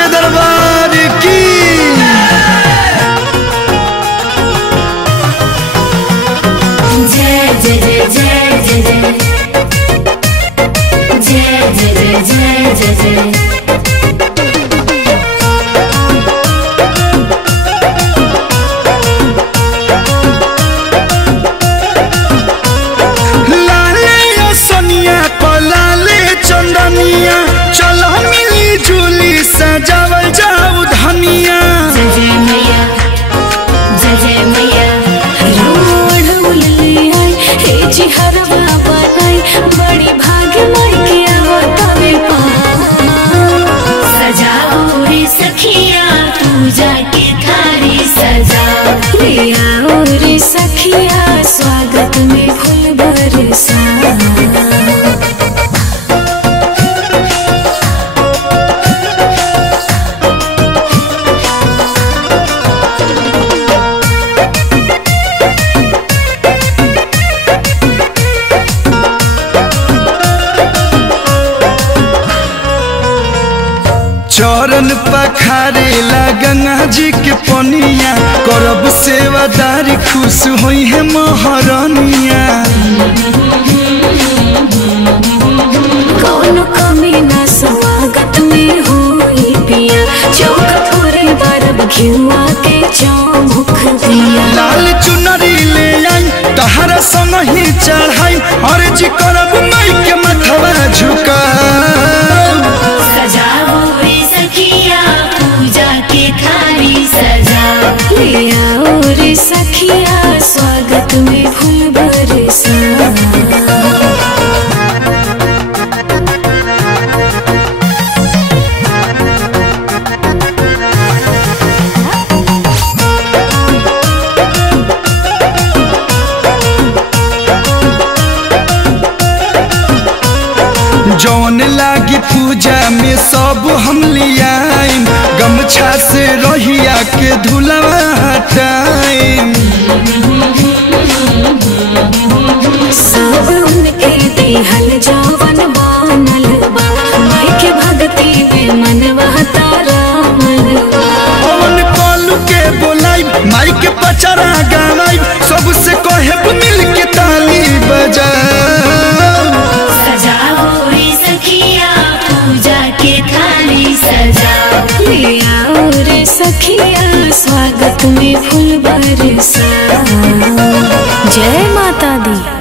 सच्चे दरबार की। जय जय जय जय जय जय जय जय जय जय जय। चलो मिली जुली सजावल जाऊ धनिया। जय जय मैया जय जय मैया। रोड उलले आई हे जी हरवा बनाई बड़ी भाग्य माई के आवतावे पा। सजाओ रे सखिया पूजा के थारी सजाओ। ले आओ रे सखिया स्वागत में फूल बरसा। चरण पखारे ला गंगा जी के पनिया करब सेवादारी खुश होई है महारानिया। कौनो कमी ना स्वागत में होई पिया। चौक थोड़े बारब घिउआ के चौमुख दिया। लाल चुनरी ले आई तहरा संग ही चढ़ाई और जी करब माई के मथवा झुका। ले आओ रे सखिया स्वागत में फूल बरसा। जौन लागी पूजा में सब हम लियाइम गमछा से रहिया के धुलवा हटाइम। सब उनके देहल जवन बनल बा माई के भक्ति में मनवा तारा मनवा। पवन कालू के बोलाई माई के पचरा गाई सबसे कहे मिल के ताली बजाओ। ले आओ रे सखिया स्वागत में फूल बरसा। जय माता दी।